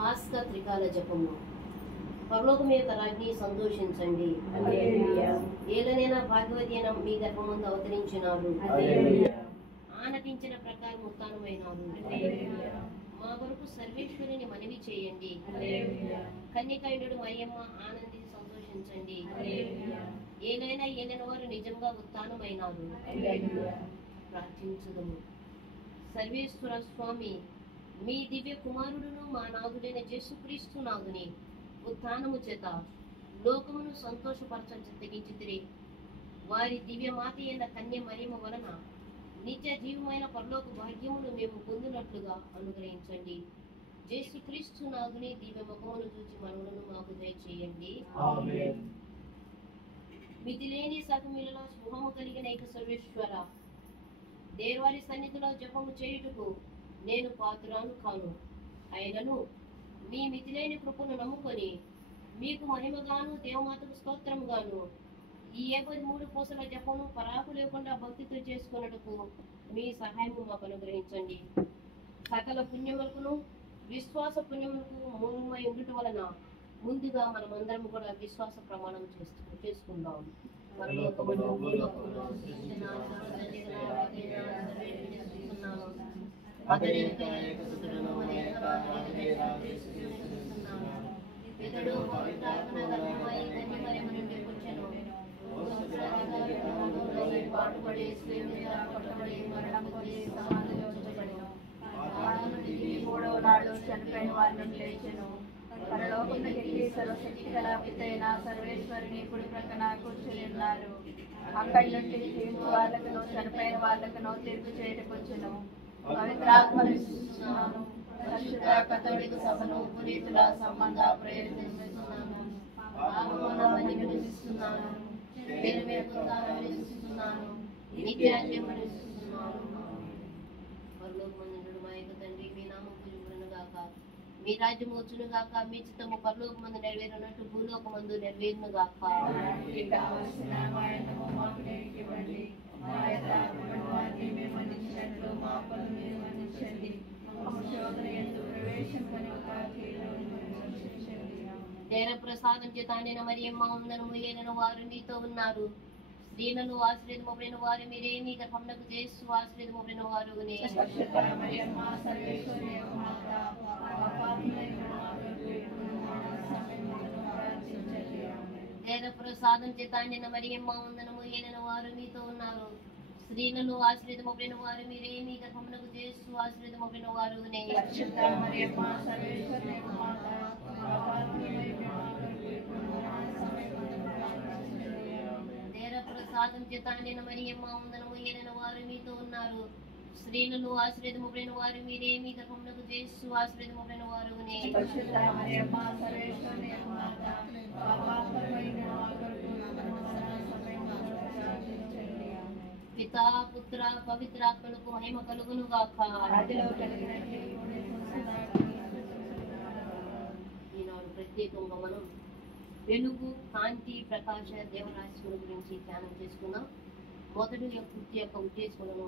పాస్కా త్రికాల జపము. పరలోకమే తరాగ్ని సంతోషించండి. ఏలనైనా భాగ్యవతి అయిన మీ గర్భమందు అవతరించినాడు. ఆనతించిన ప్రకారం ఉత్థానమైనాడు. మా కొరకు సర్వేశ్వరుని మనవి చేయండి. కన్యకైండు మరియమ్మ ఆనందించి సంతోషించండి. ఏలైనా ఏలిన వారు నిజంగా ఉత్థానమైనారు. ప్రార్థించుదము. సర్వేశ్వర స్వామి, మీ దివ్య కుమారుడును మా నాథుడైన యేసుక్రీస్తు నాథుని ఉత్థానము చేత లోకమును సంతోషపరచ తెగించితిరి. వారి దివ్య మాత అయిన కన్య మరియమ్మ వలన నిత్య జీవమైన పరలోక భాగ్యమును మేము పొందినట్లుగా అనుగ్రహించండి. యేసుక్రీస్తు నాథుని దివ్య ముఖమును చూచి మనవులను మాకు దయచేయండి. మితిలేని సకమిలలో శుభము కలిగిన ఏక సర్వేశ్వర, దేవారి సన్నిధిలో జపము చేయుటకు నేను పాత్రను కాను. అయినను మీ మితిలేని కృపను నమ్ముకొని మీకు మహిమగాను దేవమాతకు స్తోత్రముగాను ఈ 53 పూసల జపమును పరాకు లేకుండా భక్తితో చేసుకున్నట్టుకు మీ సహాయము మాకు అనుగ్రహించండి. సకల పుణ్యములకును విశ్వాస పుణ్యములకు మూలమై ఉండటం వలన ముందుగా మనమందరం కూడా విశ్వాస ప్రమాణం చేసుకుందాం. చనిపోయిన వారిని లేచెను. పరలోకమునకెక్కి సర్వశక్తి గల పితైన సర్వేశ్వరుని కుడి ప్రక్కన కూర్చుని ఉన్నారు. అక్కడి నుండి జీవించు వాళ్ళకును చనిపోయిన వాళ్ళకును తీర్పు చేయటకొచ్చును. పవిత్రాత్మను విశ్వసిస్తున్నాను. పరిశుద్ధ కథోలిక సభను పునీతుల సంబంధ ప్రయత్నిస్తున్నాను. విశ్వసిస్తున్నాను. నిత్యాజ్యము విశ్వసిస్తున్నాను. పరలోకమందుండు మా యొక్క తండ్రి, మీ నామము పూజింపబడును గాక. మీ రాజ్యము వచ్చును గాక. మీ చిత్తము పరలోకమందు నెరవేరునట్టు భూలోకమందు నెరవేరును గాక. దేవ ప్రసాదం చేత నిన్న మరియమ్మ వందనము. ఏలిన వారు మీతో ఉన్నారు. స్త్రీలను ఆశ్రయమొబడిన వారు మీరే. మీ గర్భమునకు యేసు ఆశ్రయమొబడిన వారు. దేవ ప్రసాదం చేత నిన్న మరియమ్మ వందనము. ఏలిన వారు మీతో ఉన్నారు. స్త్రీలను ఆశ్రయమొబడిన వారు మీరే. మీ గర్భమునకు యేసు ఆశ్రయమొబడిన వారు. ప్రసాదం చేత నిన్న మరియమ్మ వందనము. ఏలిన వారు మీతో ఉన్నారు. స్త్రీలను ఆశ్రయమొబడిన వారు మీరే. మీ గర్భమునకు యేసు ఆశ్రయమొబడిన వారు. పితా పుత్ర పవిత్రాత్మలకు మహిమ కలుగును గాక. ఈనాడు ప్రత్యేకంగా మనం వెలుగు, కాంతి, ప్రకాశ దేవరాశుల గురించి ధ్యానం చేసుకుందాం. మొదటి గుర్తు యొక్క ఉద్దేశాలను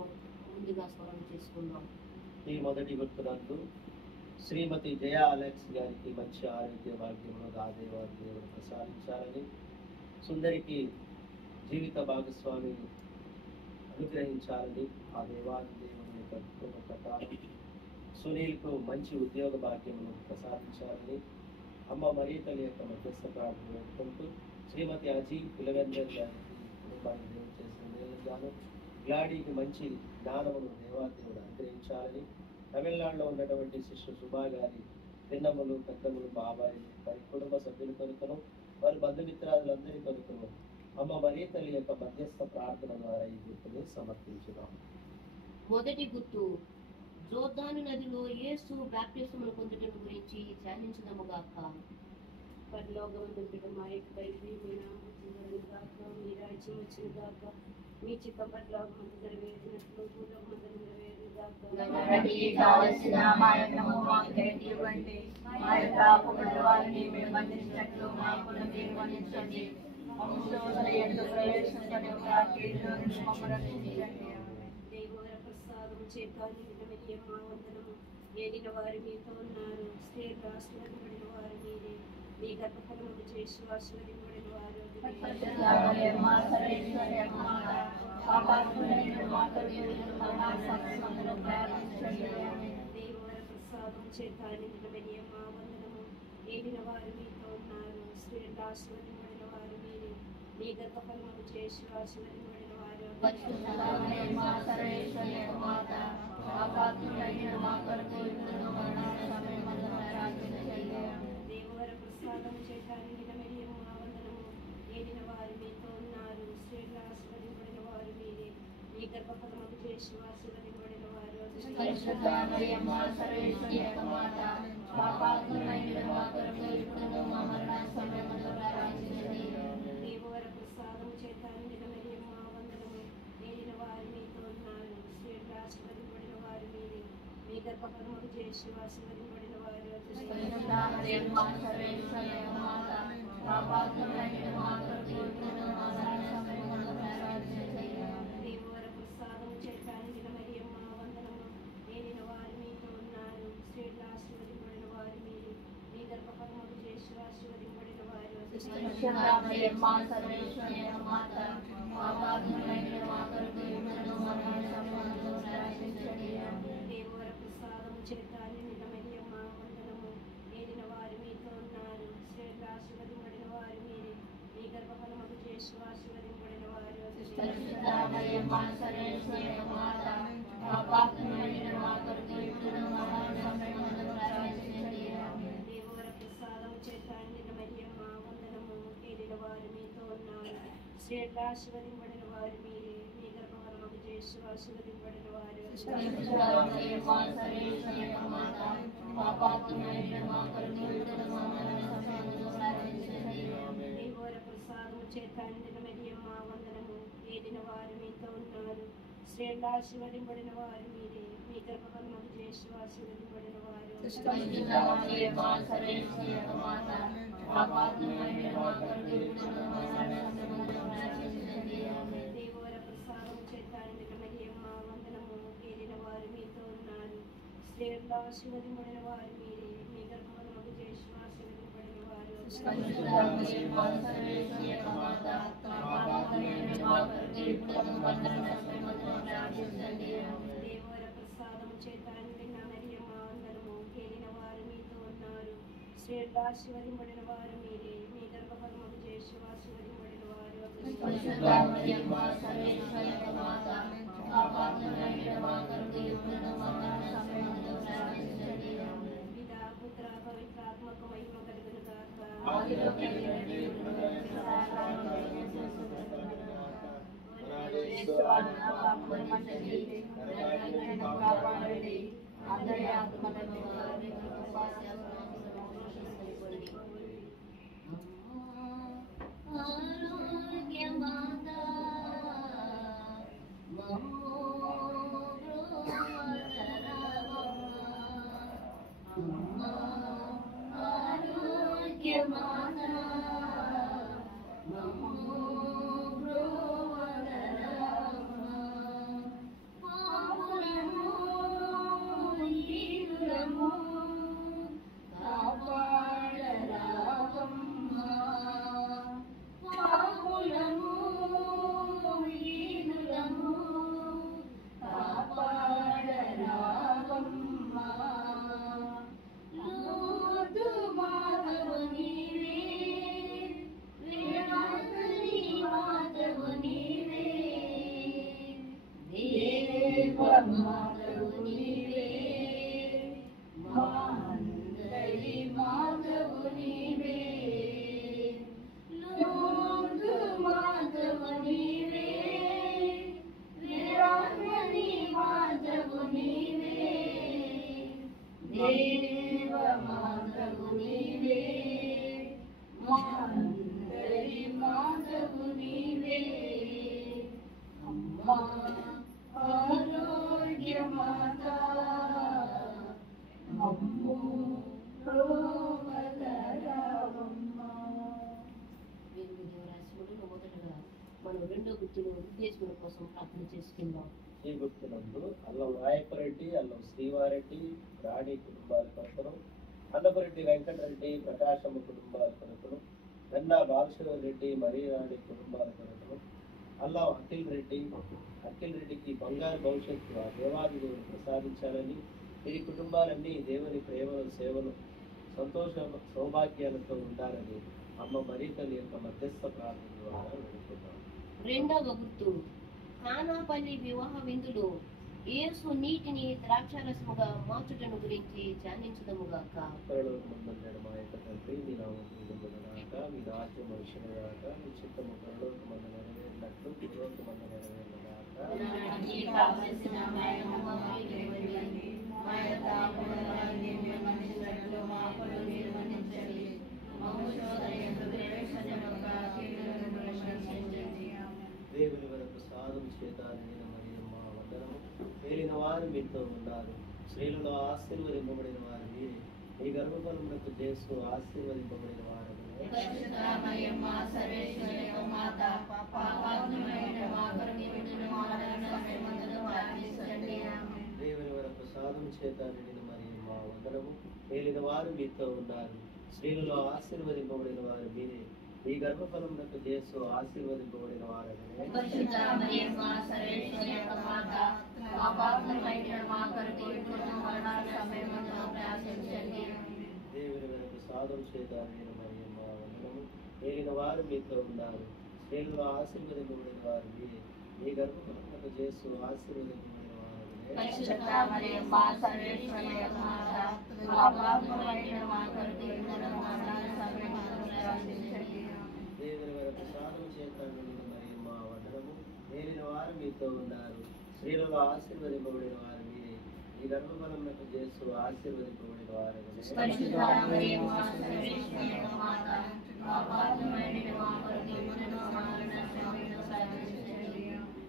ముందుగా స్మరణ చేసుకుందాం. ఈ మొదటి గుర్తునందు శ్రీమతి జయ అలెక్స్ గారికి మంచి ఆరోగ్య భాగ్యమును రాదేవారి దేవుడు ప్రసాదించాలని, సుందరికి జీవిత భాగస్వామిని అనుగ్రహించాలని ఆ దేవాది దేవుని యొక్క కృప ప్రకారం సునీల్కు మంచి ఉద్యోగ భాగ్యమును ప్రసాదించాలని అమ్మ మరియ తల్లి యొక్క మధ్యస్థ ప్రార్థన వేడుకుంటూ శ్రీమతి అజీ పిలవెందర్ గారికి కుటుంబాన్ని దేవుడు చేసిన మేలుగాను గ్లాడీకి మంచి జ్ఞానమును దేవాదేవుడు అనుగ్రహించాలని, తమిళనాడులో ఉన్నటువంటి శిష్యు సుభా గారి పిన్నములు, పెద్దములు, బాబాయి వారి కుటుంబ సభ్యుల కొరకును వారి బంధుమిత్రాదులందరి కొరకును అమ్మ మరియ తల్లి యొక్క మధ్యస్థ ప్రార్థన ద్వారా ఈ గుర్తుని సమర్పించుదాం. మొదటి గుర్తు జోర్దాను నదిలో యేసు బాప్తిస్మము పొందడం గురించి ధ్యానించుదాము గాక. పరలోకమందు మా యొక్క తండ్రి, మీ నామము పూజింపబడును గాక. మీ రాజ్యం వచ్చును గాక. మీ చిత్తం పరలోకమందు నెరవేరినట్లు భూలోకమందు నెరవేరును గాక. కావలసిన మా అన్నము మాకు దయచేయండి. మా యొక్క అప్పుల వారిని మేము మన్నించినట్లు మా అప్పులను మీరు మన్నించండి. శోధన యందు ప్రవేశింపనివ్వక కీడులో నుంచి మమ్మల్ని రక్షించండి. దేవవర ప్రసాదము చేత నిన్న మరియమ్మ వందనము. ఏలిన వారు మీతో ఉన్నారు. స్త్రీలు ఆశీర్వదింపబడిన వారు మీరే. మీ గర్భఫలముకు చేసి ఆశీర్వదింపబడిన వారు దేవవర ప్రసాదం చేత నిండిన మరియమ్మ వందనము. ఏలిన వారు మీతో ఉన్నారు. స్త్రీలు ఆశీర్వదింపబడిన వారు మీరే. మీ గర్భఫలముకు చేసి ఆశీర్వదింపబడిన వారు దేవవర ప్రసాదం చేత నిండిన మరియమ్మ వందనము. ఏలిన వారు మీతో ఉన్నారు. స్త్రీలు ఆశీర్వదింపబడిన వారు మీరే. మీ గర్భఫలముకు చేసి ఆశీర్వదింపబడిన వారు దేవవర ప్రసాదం చేత నిండిన మరియమ్మ వందనము. ఏలిన వారు మీతో ఉన్నారు. స్త్రీలు ఆశీర్వదింపబడిన వారు మీరే. మీ గర్భఫలముకు చేసి ఆశీర్వదింపబడిన వారు దేవవర ప్రసాదం చేత నిండిన మరియమ్మ వందనము. ఏలిన వారు మీతో ఉన్నారు. స్త్రీలు ఆశీర్వదింపబడిన వారు మీరే. మీ గర్భఫలముకు చేసి ఆశీర్వదింపబడిన వారు దేవవర ప్రసాదం చేత నిండిన మరియమ్మ వందనము. ఏలిన వారు మీతో ఉన్నారు. స్త్రీలు ఆశీర్వదింపబడిన వారు మీరే. మీ గర్భఫలముకు చేసి ఆశీర్వదింపబడిన వారు దేవవర ప్రసాదం చేత నిండిన మరియమ్మ వందనము. ఏలిన వారు మీతో ఉన్నారు. స్త్రీలు ఆశీర్వదింపబడిన వారు మీరే. మీ గర్భఫలముకు చేసి ఆశీర్వదింపబడిన వారు దేవవర ప్రసాదం చేత నిండిన మరియమ్మ వందనము. ఏలిన వారు మీతో ఉన్నారు. స్త్రీలు ఆశీర్వదింపబడిన వారు మీరే. మీ గర్భఫలముకు చేసి ఆశీర్వదింపబడిన వారు దేవవర ప్రసాదం చేత నిండిన మరియమ్మ వందనము. ఏలిన వారు మీతో ఉన్నారు. స్త్రీలు ఆశీర్వదింపబడిన వారు మీరే. మీ గర్భఫలముకు చేసి ఆశీర్వదింపబడిన వారు దేవవర ప్రసాదం చేత నిండిన మరియమ్మ వందనము. ఏలిన వారు మీతో ఉన్నారు. స్త్రీలు ఆశీర్వదింపబడిన వారు మీరే. మీ గర్భఫలముకు చేసి ఆశీర్వదింపబడిన వారు పితా పుత్ర పవిత్రాత్మకు మహిమ కలుగును గాక. అందరి ఆత్మలను మనం రెండో గుర్తును ఉద్దేశం కోసం ప్రార్థన చేసుకుందాం. ఈ గుర్తునందు అల్లం నాయకరెడ్డి, అల్లం శ్రీవారెడ్డి, రాణి కుటుంబాల కొరకును, అన్నపరెడ్డి వెంకటరెడ్డి, ప్రకాశమ్మ కుటుంబాల కొరకును, గన్నా బాలశివ రెడ్డి, మరీరాణి కుటుంబాల కొరకును, అల్లం అఖిల్ రెడ్డికి బంగారు భవిష్యత్తు ఆ దేవాది దేవుడు ప్రసాదించాలని, ఈ కుటుంబాలన్నీ దేవుని ప్రేమలు, సేవలు, సంతోష సౌభాగ్యాలతో ఉండాలని అమ్మ మరీతల్లి యొక్క మధ్యస్థ ప్రార్థన ద్వారా వేడుకున్నాం. రెండవ గుర్తు కానాపల్లి వివాహ విందులో యేసు నీటిని ద్రాక్షారసముగా మార్చుటను గురించి ధ్యానించుదముగాక. పరలోకమందున్న మా యొక్క తండ్రి, మీ నామము పూజింపబడుగాక, మీ రాజ్యం వచ్చినగాక, మీ చిత్తము పరలోకమందు నెరవేరినట్లు భూలోకమందు నెరవేరుగాక. దేవుని వరకు సాధం చేత నిండిన మరియమ్మ వందనము. ఏలిన వారు మీతో ఉన్నారు, స్త్రీలలో ఆశీర్వదింపబడిన వారు మీరే, మీ గర్భఫలమునకు చేస్తూ ఆశీర్వదింపబడిన వారు. దేవుని వరకు సాధం చేత నిండిన మరియమ్మ వందనము. ఏలిన వారు మీతో ఉన్నారు, స్త్రీలలో ఆశీర్వదింపబడిన వారు మీరే, మీ గర్భఫలమునకు చేస్తూ ఆశీర్వదింపబడిన వారు. దేవుని వరకు సాధం చేత నేను మరియమ్మ వందనము. ఏలిన వారు మీతో ఉన్నారు, స్త్రీలలో ఆశీర్వదింపబడిన వారు మీరే, మీ గర్భఫలమునకు చేస్తూ ఆశీర్వదింపబడిన వారు. దేవుని వరకు సాధం చేత నేను మరియమ్మ వందనము. ఏలిన వారు మీతో ఉన్నారు, స్త్రీలలో ఆశీర్వదింపబడిన వారు మీరే, మీ గర్భఫలమునకు చేస్తూ ఆశీర్వదింపబడిన వారు.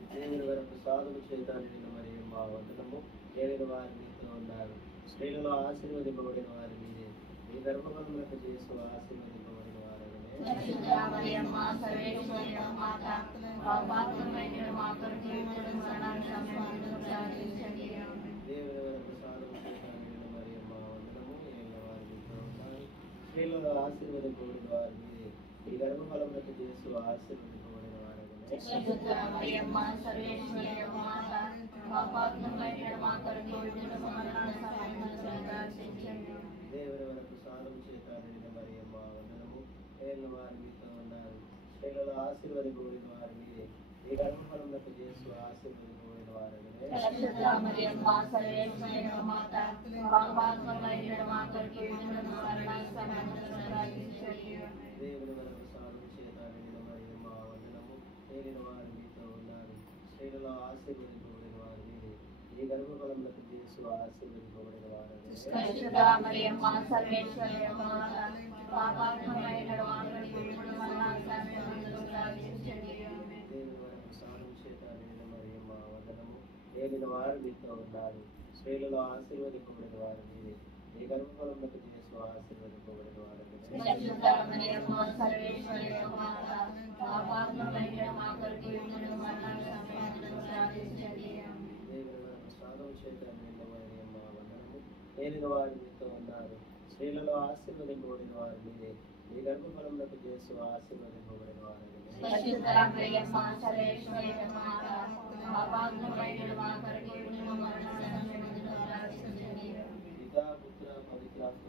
దేవుని వరకు సాధువు చేత నిండిన మరియమ్మ వందనము. ఏలిన వారు మీతో ఉన్నారు, స్త్రీలలో ఆశీర్వదింపబడిన వారు మీరే, మీ గర్భఫలమునకు చేస్తూ ఆశీర్వదింపబడిన వారు. దేవుని వరకు సాధువు చేత నిండిన మరియమ్మ వందనము. ఏలిన వారు మీతో ఉన్నారు, స్త్రీలలో ఆశీర్వదింపబడిన వారు మీరే, మీ గర్భఫలమునకు చేస్తూ ఆశీర్వదింపబడిన వారు. దేవుని వరకు సాధం చేత నిండిన మరియమ్మ వందనము. ఏలిన వారు మీతో ఉన్నారు, స్త్రీలలో ఆశీర్వదింపబడిన వారు మీరే, మీ గర్భఫలమునకు చేస్తూ ఆశీర్వదింపబడిన వారు. దేవుని వరకు సాధం చేత నిండిన మరియమ్మ వందనము. ఏలిన వారు మీతో ఉన్నారు, స్త్రీలలో ఆశీర్వదింపబడిన వారు మీరే, మీ గర్భఫలమునకు చేస్తూ ఆశీర్వదింపబడిన వారు. దేవుని వరకు సాధం చేత నిండిన మరియమ్మ వందనము. ఏలిన వారు మీతో ఉన్నారు, స్త్రీలలో ఆశీర్వదింపబడిన వారు మీరే, మీ గర్భఫలమునకు చేస్తూ ఆశీర్వదింపబడిన వారు. దేవుని వరకు సాధం చేత నిండిన మరియమ్మ వందనము. ఏలిన వారు మీతో ఉన్నారు, స్త్రీలలో ఆశీర్వదింపబడిన వారు మీరే, మీ గర్భఫలమునకు చేస్తూ ఆశీర్వదింపబడిన వారు. దేవుని పితా, పుత్ర, పవిత్రాత్మ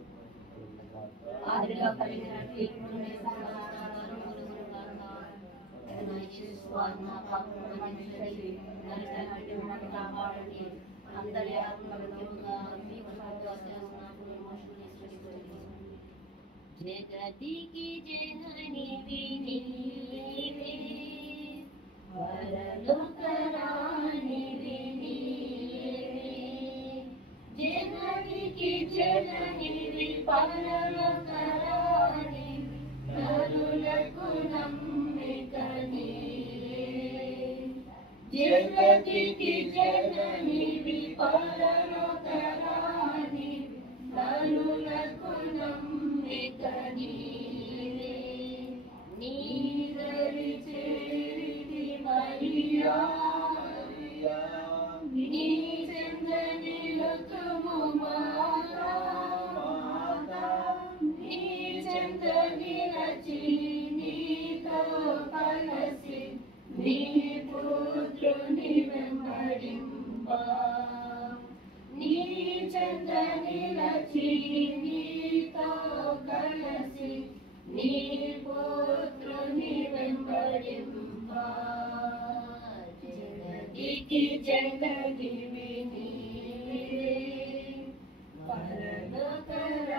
జగతికి జనని నీవే, పరలోకరాణి నీవే, జగతికి జనని పరలోకరాణి, నరులకు నమ్మిక నీవే, జగతికి జనని పరలోకరాణి, నరులకు నమ్మిక నీవే, నీదరి చేరితి మరియా, నీ పుత్రుని వెంబడింప జగతికి జగదివి నీవే పరలోకరాణివి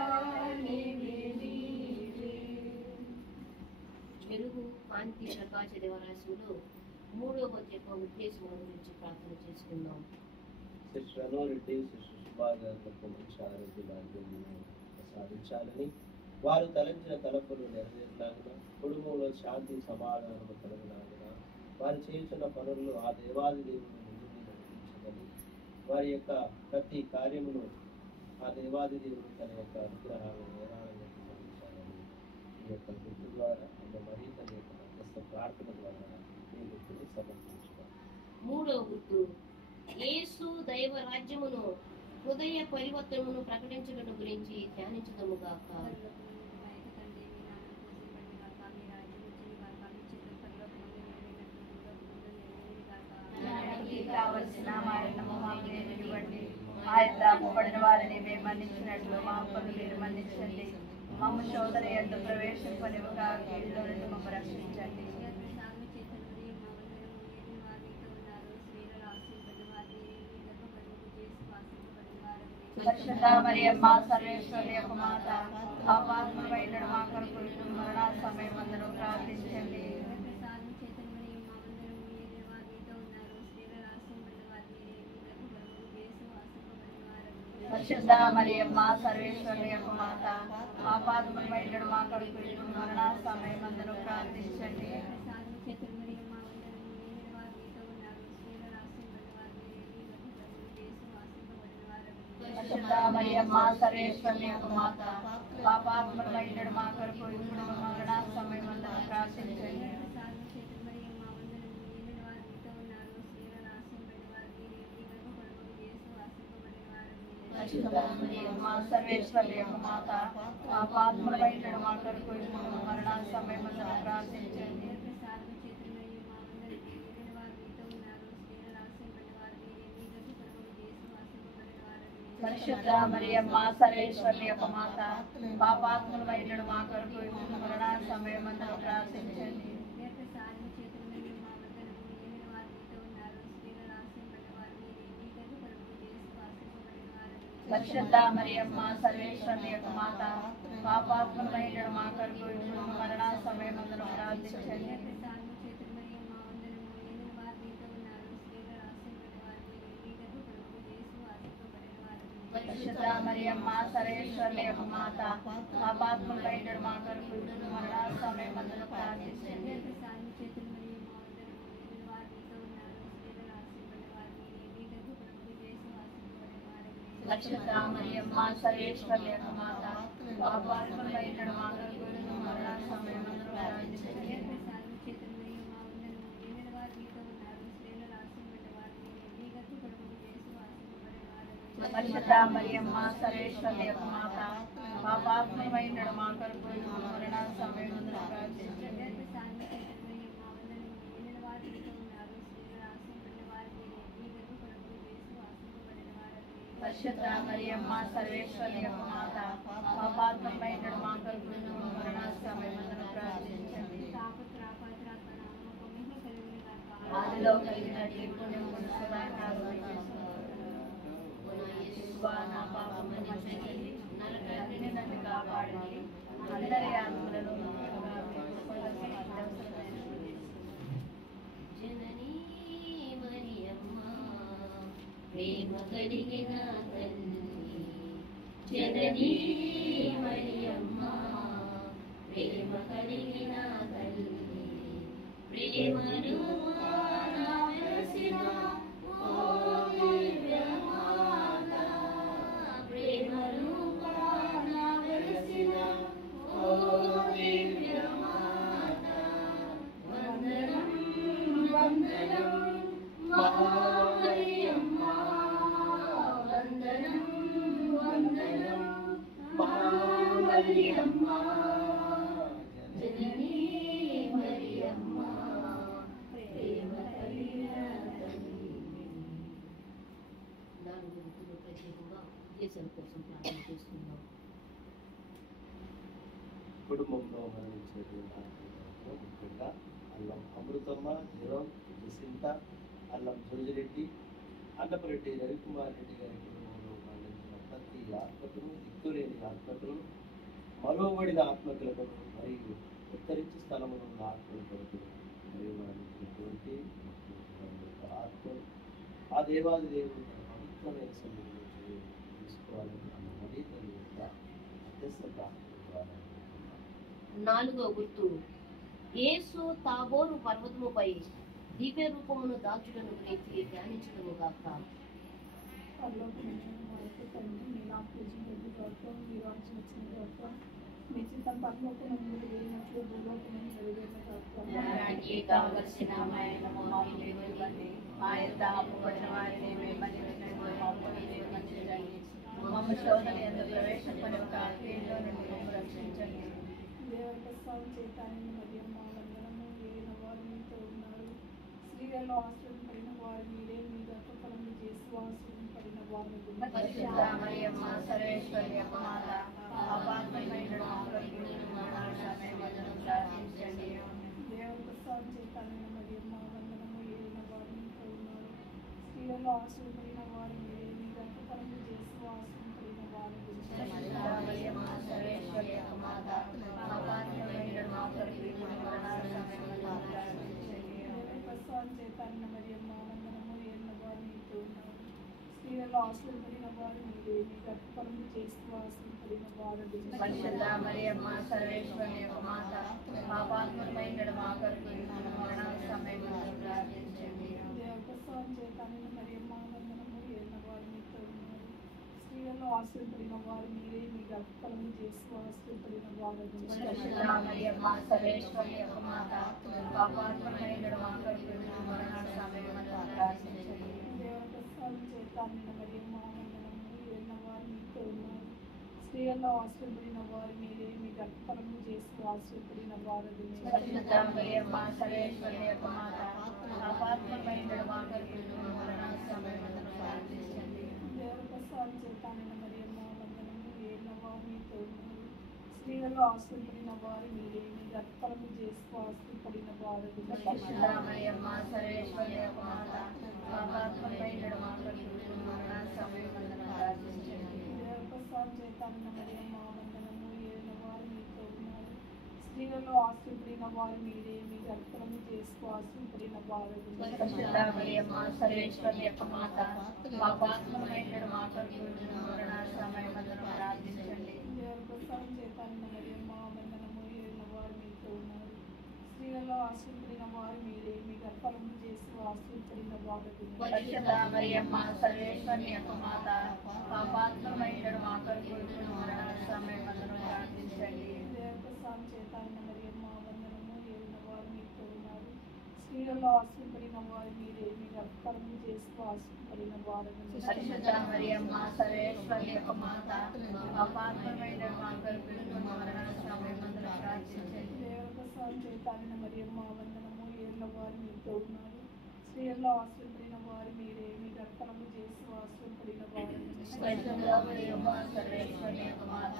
నీవే. వెలుగు కాంతి ప్రకాశ దేవరాశులు 3వ యొక్క ఉద్దేశం గురించి ప్రార్థన చేసుకుందాం. సిస్టర్ అనోరెడ్డి, సిస్టర్ సుభా గారికి మంచి ఆరోగ్య భాగ్యాన్ని ప్రసాదించాలని, వారు తలంచిన తలపులు నెరవేర్లాగిన, కుటుంబంలో శాంతి సమాధానము కలుగులాగిన, వారు చేస్తున్న పనుల్లో ఆ దేవాది దేవుని ముందుకు నడిపించదని, వారి యొక్క ప్రతి కార్యమును ఆ దేవాది దేవుడు తన యొక్క అనుగ్రహాలను ఏరాళంగా ప్రసాదించాలని ఈ యొక్క గుర్తు ద్వారా అమ్మ మరి తన యొక్క మధ్యస్థ ప్రార్థన ద్వారా ఈ గుర్తుని సమర్పించుకోవాలి. 3వ గుర్తు యేసు దైవ రాజ్యమును హృదయ పరివర్తనను ప్రకటించడం గురించి ధ్యానించదము గాక. కావలసిన మరణము మాకు ఇవ్వండి, ఆయత్తాపడిన వారిని మేము మన్నించినట్లు మా అప్పులు మీరు మన్నించండి, మమ్మ శోధన ఎందు ప్రవేశింపనివ్వక కీడులో నుండి మమ్మ రక్షించండి. పరిశుద్ధ మరియమ్మ సర్వేశ్వరి యొక్క మాత, పాపాత్ములైన మా కొరకు మరణ సమయమందును ప్రార్థించండి. పరిశుద్ధ మరియమ్మ సర్వేశ్వరి యొక్క మాత, పాపాత్ములైన మా కొరకు మరణ సమయమందును ప్రార్థించండి. పరిశుద్ధ మరియమ్మ సర్వేశ్వరి యొక్క మాత, పాపాత్ములైన మా కొరకు మరణ సమయమందును ప్రార్థించండి. పరిశుద్ధ మరియమ్మ సర్వేశ్వరి యొక్క మాత, పాపాత్ములైన మా కొరకు మరణ సమయమందున ప్రార్థించండి. పరిశుద్ధ మరియమ్మ సర్వేశ్వరి యొక్క మాత, పాపాత్ములైన మా కొరకు మరణ సమయమందున ప్రార్థించండి. పరిశుద్ధ మరియమ్మ సర్వేశ్వరి యొక్క మాత, పాపాత్ములైన మా కొరకు మరణ సమయమందున ప్రార్థించండి. పరిశుద్ధ మరియమ్మ సర్వేశ్వరి యొక్క మాత, పాపాత్ములైన మా కొరకు మరణ సమయమందున ప్రార్థించండి. పరిశుద్ధ మరియమ్మ సర్వేశ్వరి యొక్క మాత, పాపాత్ములైన మా కొరకు మరణ సమయమందున ప్రార్థించండి. పరిశుద్ధ మరియమ్మ సర్వేశ్వరి యొక్క మాత, పాపాత్ములైన మా కొరకు మరణ సమయమందున ప్రార్థించండి. పరిశుద్ధ మరియమ్మ సర్వేశ్వరి యొక్క మాత, పాపాత్ములైన మా కొరకు మరణ సమయమందున ప్రార్థించండి. ఆదిలో కలిగినట్లు ఇప్పుడు సదాకాలం నా పాపములను మన్నించండి, నన్ను కాపాడండి, అందరి ఆత్మలను జననీ మరియమ్మ ప్రేమ కలిగిన తల్లి, జననీ మరియమ్మ ప్రేమ కలిగిన తల్లి, ప్రేమను వెలసిన ఓ దివ్యమాత, ప్రేమను వెలసిన ఓ దివ్యమాత, వందనం వందనం మరియమ్మ, వందనం వందనం మరియమ్మ, జననీ మరియమ్మ ప్రేమ కలిగిన తల్లి. 4 గుర్తులు ప్రత్యేకంగా దేశం కోసం ప్రార్థన చేసుకుందాం. కుటుంబంలో మరణించేటువంటి ఆత్మీయులకు ముఖ్యంగా అల్లం అమృతమ్మ, నిరం, జసింత, అల్లం జోజిరెడ్డి, అన్నపరెడ్డి రవికుమార్ రెడ్డి గారి కుటుంబంలో మరణించిన ప్రతి ఆత్మకును, దిక్కులేని ఆత్మకును, మరోబడిన ఆత్మకులకు మరియు ఉత్తరించి స్థలములో ఉన్న ఆత్మల కొరకు మరియు మరణించినటువంటి ఆత్మ ఆ దేవాది దేవుడు తన పవిత్రమైన సన్నిధిలో తీసుకోవాలని అన్నది తన యొక్క మధ్యస్థ ప్రార్థన ద్వారా. 4వ గుర్తు, యేసు తాబోరు పర్వతముపై దివ్య రూపమును దాల్చుటను గురించి ధ్యానించుటను గాక. కావలసిన మా యొక్క అప్పుబడిన వారిని మమ్మ శోధన ఎందుకు ప్రవేశింపని ఒక ఆత్మీయంలో నుండి మమ్మల్ని రక్షించండి. దేవప్రసాదం చేతాన్ని మరియు మా వందనము వేయిన వారు మీతో ఉన్నారు. స్త్రీలలో ఆశ్రయింపడిన వారు మీరే, మీ గర్భఫలము చేసి ఆశ్రయింపడిన వారు. పరిశుద్ధ మరియమ్మ సర్వేశ్వరి యొక్క మాత, పాపాత్మమైన మా కొరకు మరణ సమయమందు ప్రార్థించండి. దేవప్రసాదం చేతాన్ని మరియు మా వందనము వేయిన వారు మీతో ఉన్నారు. స్త్రీలలో ఆశ్రయింపడిన వారు మీరే, మీ గర్భఫలము చేసి ఆశ్రయింపడిన వారు. పరిశుద్ధ మరియమ్మ సర్వేశ్వరి యొక్క మాత, పాపాత్మమైన మా కొరకు మరణ సమయమందు ప్రార్థించండి. దేవప్రసాదం చేతాన్ని మరియు మా వందనము వేయిన వారు మీతో ఉన్నారు. స్త్రీలలో ఆశ్రయింపడిన వారు మీరే, మీ గర్భఫలము చేసి ఆశ్రయింపడిన వారు. పరిశుద్ధ మరియమ్మ సర్వేశ్వరి యొక్క మాత, పాపాత్మమైన మా కొరకు మరణ సమయమందు ప్రార్థించండి. దేవప్రసాదం చేతాన్ని మరియు మా వందనము వేయిన వారు మీతో ఉన్నారు. స్త్రీలలో ఆశ్రయింపడిన వారు మీరే, మీ గర్భఫలము చేసి ఆశ్రయింపడిన వారు. పరిశుద్ధ మరియమ్మ సర్వేశ్వరి యొక్క మాత, పాపాత్మమైన మా కొరకు మరణ సమయమందు ప్రార్థించండి. దేవప్రసాదం చేతాన్ని మరియు మా వందనము వేయిన వారు మీతో ఉన్నారు. స్త్రీలలో ఆశ్రయింపడిన వారు మీరే, మీ గర్భఫలము చేసి ఆశ్రయింపడిన వారు. పరిశుద్ధ మరియమ్మ సర్వేశ్వరి యొక్క మాత, పాపాత్మమైన మా కొరకు మరణ సమయమందు ప్రార్థించండి. దేవప్రసాదం చేతాన్ని మరియు మా వందనము వేయిన వారు మీతో ఉన్నారు. స్త్రీలలో ఆశ్రయింపడిన వారు మీరే, మీ గర్భఫలము చేసి ఆశ్రయింపడిన వారు. పరిశుద్ధ మరియమ్మ సర్వేశ్వరి యొక్క మాత, పాపాత్మమైన మా కొరకు మరణ సమయమందు ప్రార్థించండి. దేవప్రసాదం చేతాన్ని మరియు మా వందనము వేయిన వారు మీతో ఉన్నారు. స్త్రీలలో ఆశ్రయింపడిన వారు మీరే, మీ గర్భఫలము చేసి ఆశ్రయింపడిన వారు. పరిశుద్ధ మరియమ్మ సర్వేశ్వరి యొక్క మాత, పాపాత్మమైన మా కొరకు మరణ సమయమందు ప్రార్థించండి. దేవప్రసాదం చేతాన్ని మరియు మా వందనము వేయిన వారు మీతో ఉన్నారు. స్త్రీలలో ఆశ్రయింపడిన వారు మీరే, మీ గర్భఫలము చేసి ఆశ్రయింపడిన వారు. పరిశుద్ధ మరియమ్మ సర్వేశ్వరి యొక్క మాత, పాపాత్మమైన మా కొరకు మరణ సమయమందు ప్రార్థించండి. దేవప్రసాదం చేతాన్ని మరియు మా వందనము వేయిన వారు మీతో ఉన్నారు. స్త్రీలలో ఆశ్రయింపడిన వారు మీరే, మీ గర్భఫలము చేసి ఆశ్రయింపడిన వారు. పరిశుద్ధ మరియమ్మ సర్వేశ్వరి యొక్క మాత, పాపాత్మమైన మా కొరకు మరణ సమయమందు ప్రార్థించండి. దేవప్రసాదం చేతాన్ని మరియు మా వందనము వేయిన వారు మీతో ఉన్నారు. స్త్రీలలో ఆశ్రయింపడిన వారు మీరే, మీ గర్భఫలము చేసి ఆశ్రయింపడిన వారు. పరిశుద్ధ మరియమ్మ సర్వేశ్వరి యొక్క మాత,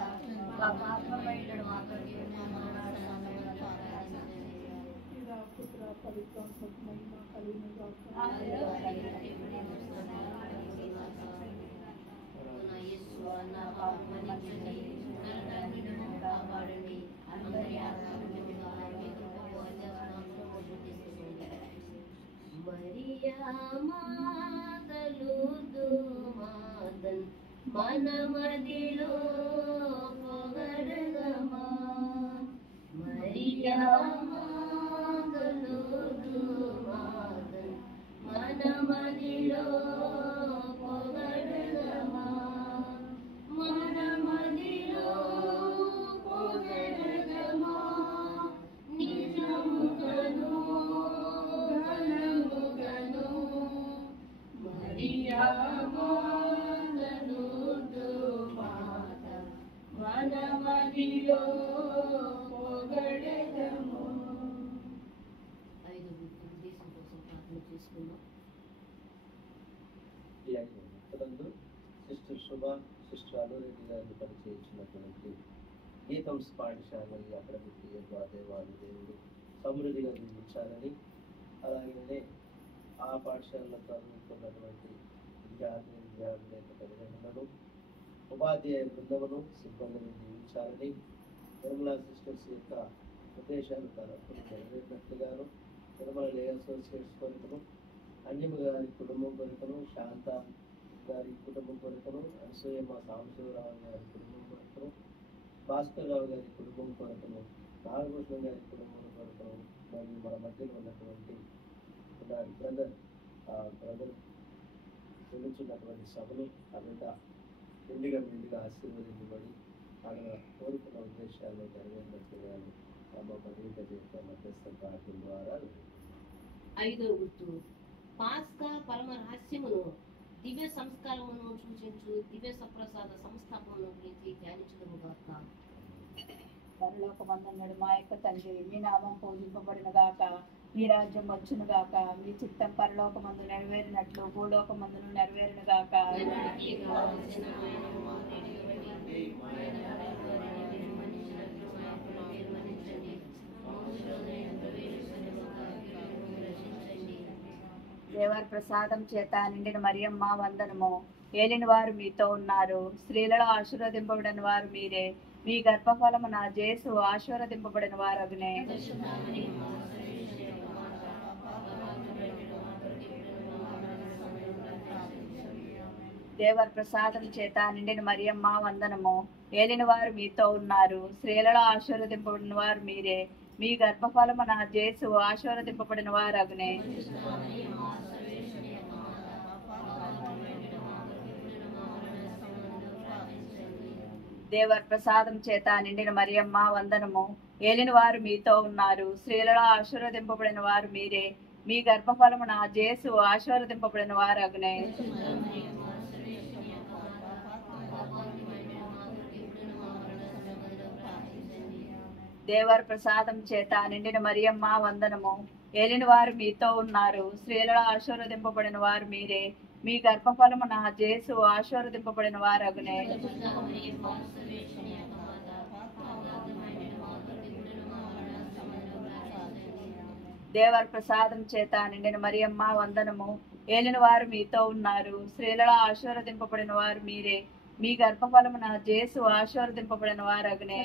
పాపాత్మమైన మా కొరకు మరణ సమయమందు ప్రార్థించండి. పితా పుత్ర పవిత్రాత్మకు మహిమ కలుగును గాక. నా యేసు నా పాపం మన్నించండి, నన్ను కాపాడండి, అందరి ఆత్మలను మీ కృపకు అందిస్తున్నాము. మరియా మాతలు మాతన్ మనమదిలో పొగడగమా. మరియా మాతలు మాతన్ మనమదిలో పొగడగమా. మనమదిలో పొగడగమా. నిజముగను ఘనముగను మరియా మాతలు మాత మనమదిలో పొగడగము. 5 గుర్తులు దేశం కోసం ప్రార్థన చేసుకుందాం. ఈ 5 సిస్టర్ శుభ, సిస్టర్ అనురెడ్డి గారిని పరిచయించినటువంటి గీతంస్ పాఠశాలని అక్కడ దేవాలు దేవుడు సమృద్ధిగా నిర్మించాలని, అలాగనే ఆ పాఠశాలలో చదువుతున్నటువంటి విద్యార్థుల తల్లిదండ్రులను, ఉపాధ్యాయ బృందమును, సిబ్బందిని దీవించాలని, నిర్మలా సిస్టర్స్ యొక్క ఉద్దేశాలు తరపున నెరవేరినట్లుగాను, నిర్మల లే అసోసియేట్స్ కొరకును, అన్యమ గారి కుటుంబం కొరకును, శాంత గారి కుటుంబం కొరకును, అనసూయమ్మ సాంబశివరావు గారి కుటుంబం కొరకును, భాస్కర్ రావు గారి కుటుంబం కొరకును, నాగభూషణం గారి కుటుంబం కొరకును, మరియు మన మధ్యలో ఉన్నటువంటి బ్రదర్ తెలుచున్నటువంటి సభలు అంతా నిండుగా ఆశీర్వదించబడి ఆయన కోరుకున్న ఉద్దేశాలను నెరవేరినట్లుగా తమ పరిమిత చేత మధ్యస్థ ప్రార్థన ద్వారా. 5వ గుర్తు పాస్కా పరమ రహస్యమును దివ్య సంస్కారమును సూచించు దివ్య సప్రసాద సంస్థాపనను గురించి ధ్యానించడము గాక. పరలోకమందున్న మా యొక్క తండ్రి, మీ నామం పూజింపబడిన గాక, మీ రాజ్యం వచ్చును గాక, మీ చిత్తం పరలోకమందు నెరవేరినట్లు భూలోకమందును నెరవేరును గాక. దేవర్ ప్రసాదం చేత నిండిన మరియమ్మ వందనము. ఏలిన వారు మీతో ఉన్నారు, స్త్రీలలో ఆశీర్వదింపబడిన వారు మీరే, మీ గర్భఫలమున జేసు ఆశీర్వదింపబడిన వారగునే. దేవర్ ప్రసాదం చేత నిండిన మరియమ్మ వందనము. ఏలిన వారు మీతో ఉన్నారు, స్త్రీలలో ఆశీర్వదింపబడిన వారు మీరే, మీ గర్భఫలమున జేసు ఆశీర్వదింపబడిన వారగునే. దేవర్ ప్రసాదం చేత నిండిన మరియమ్మ వందనము. ఏలిన వారు మీతో ఉన్నారు, స్త్రీలలో ఆశీర్వదింపబడిన వారు మీరే, మీ గర్భఫలమున జేసు ఆశీర్వదింపబడిన వారగునే. దేవర్ ప్రసాదం చేత నిండిన మరియమ్మ వందనము. ఏలిన వారు మీతో ఉన్నారు, స్త్రీలలో ఆశీర్వదింపబడిన వారు మీరే, మీ గర్భఫలమున జేసు ఆశీర్వదింపబడిన వారగునే. దేవర్ ప్రసాదం చేత నిండిన మరియమ్మ వందనము. ఏలిన వారు మీతో ఉన్నారు, స్త్రీలలో ఆశీర్వదింపబడిన వారు మీరే, మీ గర్భఫలమున జేసు ఆశీర్వదింపబడిన వారగునే.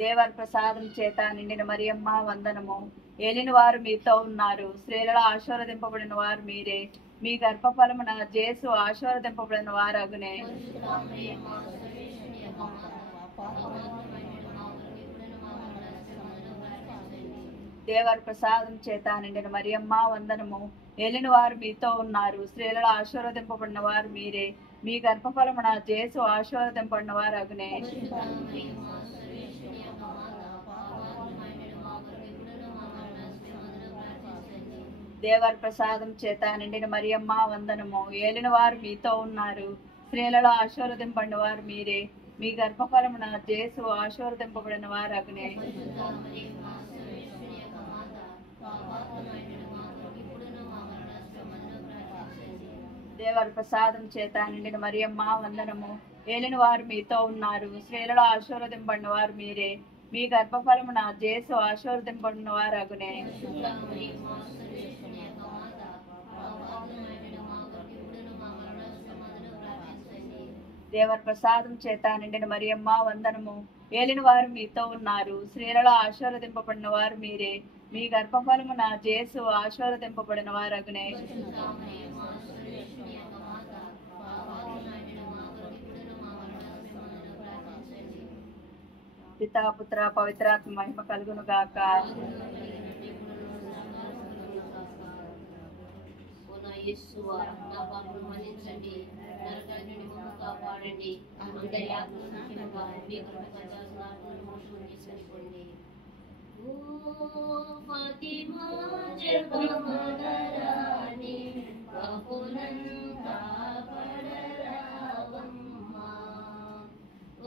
దేవర్ ప్రసాదం చేత నిండిన మరియమ్మ వందనము. ఏలిన వారు మీతో ఉన్నారు, స్త్రీలలో ఆశీర్వదింపబడిన వారు మీరే, మీ గర్భఫలమున జేసు ఆశీర్వదింపబడిన వారగునే. దేవర్ ప్రసాదం చేత నిండిన మరియమ్మ వందనము. ఏలిన వారు మీతో ఉన్నారు, స్త్రీలలో ఆశీర్వదింపబడిన వారు మీరే, మీ గర్భఫలమున జేసు ఆశీర్వదింపబడిన వారగునే. దేవర్ ప్రసాదం చేత నిండిన మరియమ్మ వందనము. ఏలిన వారు మీతో ఉన్నారు, స్త్రీలలో ఆశీర్వదింపబడిన వారు మీరే, మీ గర్భఫలమున జేసు ఆశీర్వదింపబడిన వారగునే. దేవర్ ప్రసాదం చేత నిండిన మరియమ్మ వందనము. ఏలిన వారు మీతో ఉన్నారు, స్త్రీలలో ఆశీర్వదింపబడిన వారు మీరే, మీ గర్భఫలమున జేసు ఆశీర్వదింపబడిన వారగునే. దేవర్ ప్రసాదం చేత నిండిన మరియమ్మ వందనము. ఏలిన వారు మీతో ఉన్నారు, స్త్రీలలో ఆశీర్వదింపబడిన వారు మీరే, మీ గర్భఫలమున జేసు ఆశీర్వదింపబడిన వారగునే. పితా పుత్ర పవిత్రాత్మ మహిమ కలుగును గాక. యేసువా, నా పాపములు మన్నించండి, నరకాగ్ని నుండి మమ్మల్ని కాపాడండి, అందరి ఆత్మలను ముఖ్యంగా మీ కృప కటాక్షాలను మోక్షం తీసుకొని ఓ ఫాతిమా జపమగరాని పాపులను కాపాడరావమ్మా.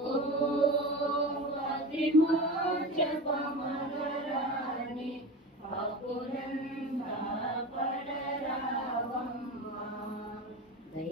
ఓ ఫాతిమా జపమగరాని పాపులను కాపాడరావమ్మా.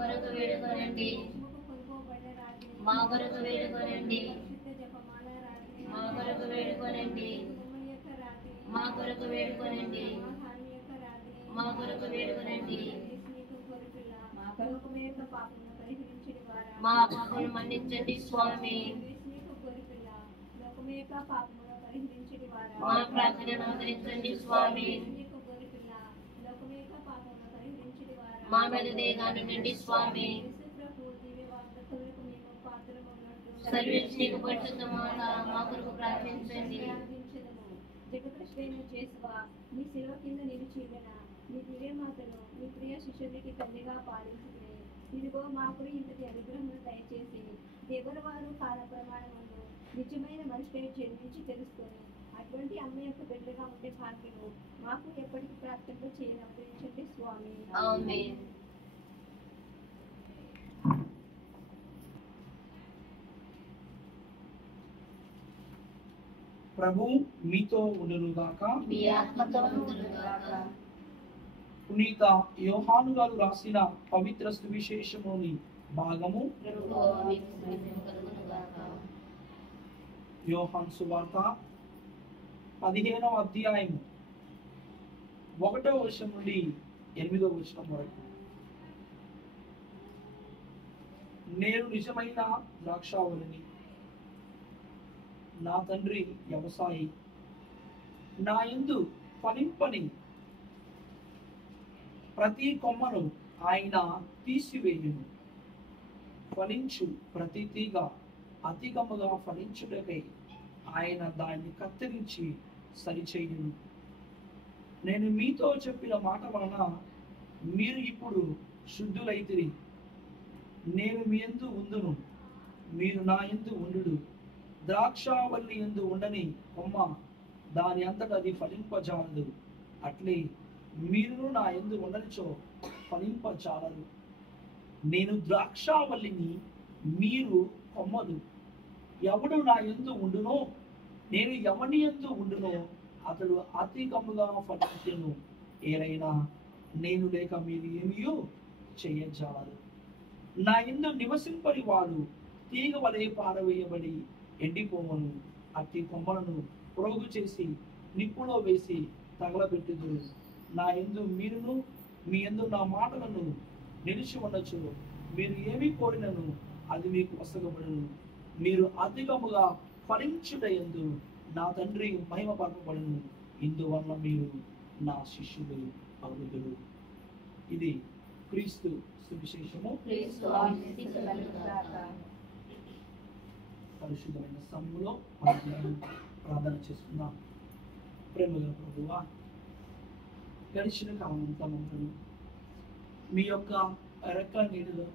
కొరకు వేడుకొనండి. రుసుముకు కొనుక్కోబడిన రాత్రి మా కొరకు వేడుకొనండి. పరిశుద్ధ జపమాల రాత్రి మా కొరకు వేడుకొనండి. కుటుంబం యొక్క రాత్రి మా కొరకు వేడుకొనండి. సమాధానం యొక్క రాత్రి మా కొరకు వేడుకొనండి. నీకు గొర్రెపిల్ల లోకం యొక్క పాపమును పరిహరించడి వారా మా పాపములు మన్నించండి స్వామి. నీకు గొర్రెపిల్ల లోకం యొక్క పాపమును పరిహరించడి వారా మా ప్రార్థనను ఆదరించండి స్వామి. నీకు గొర్రెపిల్ల లోకం యొక్క పాపమును పరిహరించడి వారా మా మీద దయగానుండండి స్వామి. యేసుప్రభు దివ్య వాగ్దానములకు మేము పాత్రలమగునట్లు సర్వేశ్వరుని నీకు పరిశుద్ధ మాత మా కొరకు ప్రార్థించండి. ప్రార్థించెదము. జగదృష్టైన చేసువా మీ శిలువ కింద నిలిచియున్న మీ దివ్యమాతను మీ ప్రియ శిష్యునికి తల్లిగా పాలించుకుని ఇదిగో మాకు ఇంతటి అనుగ్రహమును దయచేసి దేవుని వారు కాల ప్రమాణమును నిజమైన మనిషిపై జన్మించి తెలుసుకొని అటువంటి అమ్మ యొక్క బిడ్డగా ఉండే భాగ్యము మాకు ఎప్పటికీ ప్రార్థనలు చేయనప్పటించండి స్వామి. ఆమేన్. ప్రభు మీతో ఉండునుగాక. మీ ఆత్మతో ఉండునుగాక. పునీత యోహాను గారు రాసిన పవిత్ర సువిశేషములోని భాగము ప్రభువా మీకు మహిమ కలుగునుగాక. యోహాను సువార్త 15వ అధ్యాయము 1వ వచనం నుండి 8వ వచనం వరకు. నేను నిజమైన ద్రాక్షావళిని, నా తండ్రి వ్యవసాయి. నా యందు ఫలింపని ప్రతి కొమ్మను ఆయన తీసివేయును. ఫలించు ప్రతి తీగ అధికముగా ఫలించుటకై ఆయన దాన్ని కత్తిరించి సరిచేయును. నేను మీతో చెప్పిన మాట వలన మీరు ఇప్పుడు శుద్ధులైతిరి. నేను మీ యందు ఉందును, మీరు నా యందు ఉండుడు. ద్రాక్షావల్లి యందు ఉండని కొమ్మ దాని అంతటా అది ఫలింపజాలదు. అట్లే మీరును నా యందు ఉండనిచో ఫలింపజాలరు. నేను ద్రాక్షావల్లిని, మీరు కొమ్మలు. ఎవడు నా యందు ఉండునో, నేను ఎవని యందు ఉండునో అతడు అధికముగా ఫలించును. ఏరైనా నేను లేక మీరు ఏమీ చేయజాలరు. నా యందు నివసింపని వాడు తీగ వలె పారవేయబడి ఎండిపోవను. అట్టి కొమ్మలను ప్రోగు చేసి నిప్పులో వేసి తగలబెట్టుదురు. నా యందు మీరును, మీ యందు నా మాటలను నిలిచి ఉండొచ్చు. మీరు ఏమి కోరినను అది మీకు వసగబడును. మీరు అధికముగా ఫలించుటయందు నా తండ్రి మహిమపరచబడును. ఇందువల్ల మీరు నా శిష్యులు అవుదురు. ఇది క్రీస్తు సువిశేషము. క్రీస్తు ఆశీస్సు కలుగుగాక. పరిశుద్ధమైన సమయంలో మనం ప్రార్థన చేసుకుందాం. ప్రేమగల ప్రభువా, గడిచిన కాలంతా మమ్మల్ని మీ యొక్క రెక్కల నీడలో,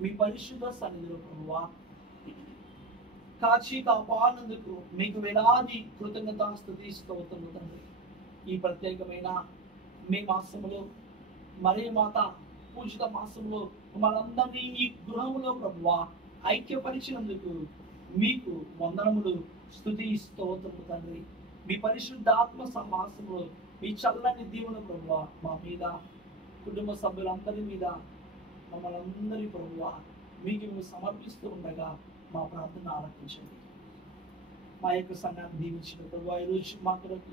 మీ పరిశుద్ధ సన్నిధిలో ప్రభువా కాచి కాపాడినందుకు మీకు వేలాది కృతజ్ఞత స్తుతి స్తోత్రములు తండ్రి. ఈ ప్రత్యేకమైన మే మాసములో, మరే మాత పూజిత మాసంలో మనందరినీ ఈ గృహములో ప్రభువా ఐక్యపరిచినందుకు మీకు వందనములు, స్తుతి స్తోత్రములు తండ్రి. మీ పరిశుద్ధాత్మ సమాసంలో మీ చల్లని దీవెన ప్రభువా మా మీద, కుటుంబ సభ్యులందరి మీద, మమ్మల్ని అందరి ప్రభువా మీకు మేము సమర్పిస్తూ ఉండగా మా ప్రార్థన ఆలకించండి. మా యొక్క సంఘాన్ని దీవించిన ప్రభువా ఈరోజు మా కొరకు,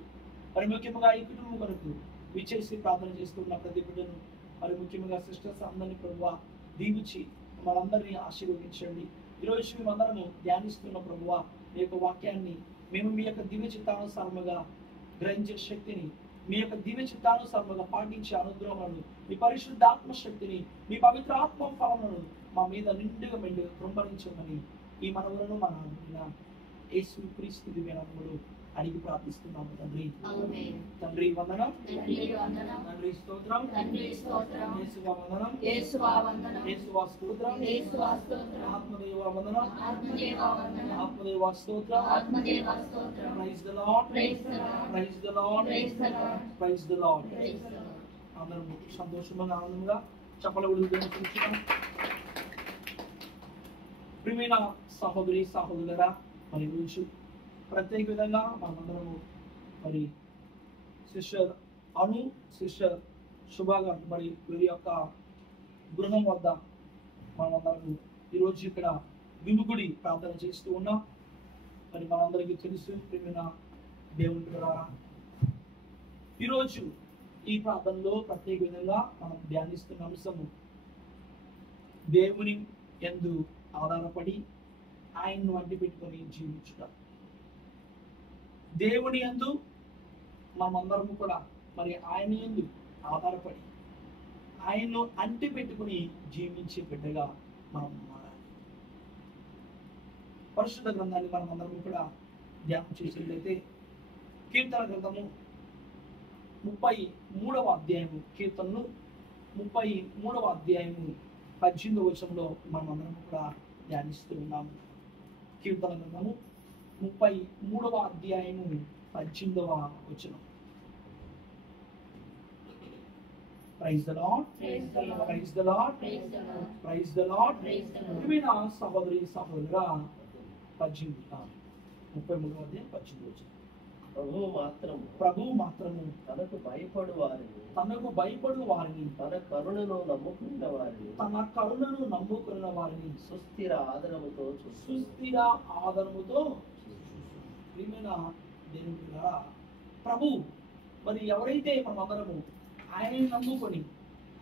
మరి ముఖ్యంగా ఈ కుటుంబం కొరకు విచ్చేసి ప్రార్థన చేస్తున్న ప్రతి బిడ్డను, మరి ముఖ్యంగా సిస్టర్స్ అందరినీ ప్రభువా దీవించి మనందరినీ ఆశీర్వదించండి. ఈరోజు మేమందరము ధ్యానిస్తున్న ప్రభువా మీ యొక్క వాక్యాన్ని మేము మీ యొక్క దివ్య చిత్తానుసారముగా గ్రహించే శక్తిని, మీ యొక్క దివ్య చిత్తానుసారముగా పాటించే అనుగ్రహాలను, మీ పరిశుద్ధాత్మ శక్తిని, మీ పవిత్ర ఆత్మ ఫలములను మా మీద నిండుగా మెండుగా కృంభరించమని ఈ మనవులను మన యేసు క్రీస్తు దివ్య నామములో అడిగి ప్రార్థిస్తున్నాము తండ్రి. తండ్రి వందనం, తండ్రి స్తోత్రం, యేసువా వందనం, యేసువా స్తోత్రం, ఆత్మదేవ వందనం, ఆత్మదేవ స్తోత్రం. Praise the lord, praise the lord, praise the lord. అందరం సంతోషంగా ఆనందంగా చప్పట్లు కొడుతున్నాం. ప్రియమైన సహోదరి సహోదరులారా, మరి రోజు ప్రత్యేక విధంగా మనమందరము మరి సిస్టర్ అను, సిస్టర్ శుభ గారు మరి వీరి యొక్క గృహం వద్ద మనమందరం ఈరోజు ఇక్కడ విముకుడి ప్రార్థన చేస్తూ ఉన్నాం. మరి మనందరికీ తెలుసు ప్రియమైన దేవుని ద్వారా ఈరోజు ఈ ప్రార్థనలో ప్రత్యేక విధంగా మనం ధ్యానిస్తున్న అంశము దేవుని యందు ఆధారపడి ఆయన్ను అడ్డు పెట్టుకొని జీవించుట. దేవుని యందు మనమందరము కూడా మరి ఆయన యందు ఆధారపడి ఆయన్ను అంటి పెట్టుకుని జీవించే బిడ్డగా మనం మారాలి. పరిశుద్ధ గ్రంథాన్ని మనమందరము కూడా ధ్యానం చేసినట్లయితే కీర్తన గ్రంథము 33వ అధ్యాయము, కీర్తనలు 33వ అధ్యాయము 18వ వచనంలో మనమందరము కూడా ధ్యానిస్తూ ఉన్నాము. కీర్తన గ్రంథము 33వ అధ్యాయము 18వ వచనం. Praise the lord, praise the lord, praise the lord. ప్రియమైన సహోదరి సహోదరా 33వ అధ్యాయం 18వ వచనం. ప్రభువు మాత్రము తనకు భయపడు వారిని తన కరుణను నమ్ముకున్న వారిని సుస్థిర ఆదరముతో ప్రియమైన దేవుని బిడ్డలారా, ప్రభు మరి ఎవరైతే మనమందరము ఆయన్ని నమ్ముకొని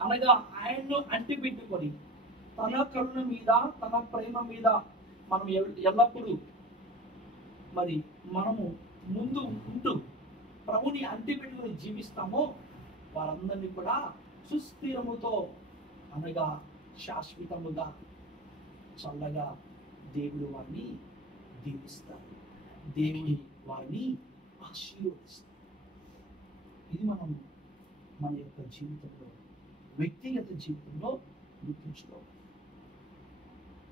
అనగా ఆయన్ను అంటి పెట్టుకొని తన కరుణ మీద తన ప్రేమ మీద మనం ఎల్లప్పుడూ మరి మనము ముందు ఉంటూ ప్రభుని అంటి పెట్టుకుని జీవిస్తామో వారందరినీ కూడా సుస్థిరముతో అనగా శాశ్వతముగా చల్లగా దేవుడు వారిని దీవిస్తారు, దేవుని వారిని ఆశీర్వదిస్తారు. ఇది మనం మన యొక్క జీవితంలో వ్యక్తిగత జీవితంలో గుర్తుంచుకోవాలి.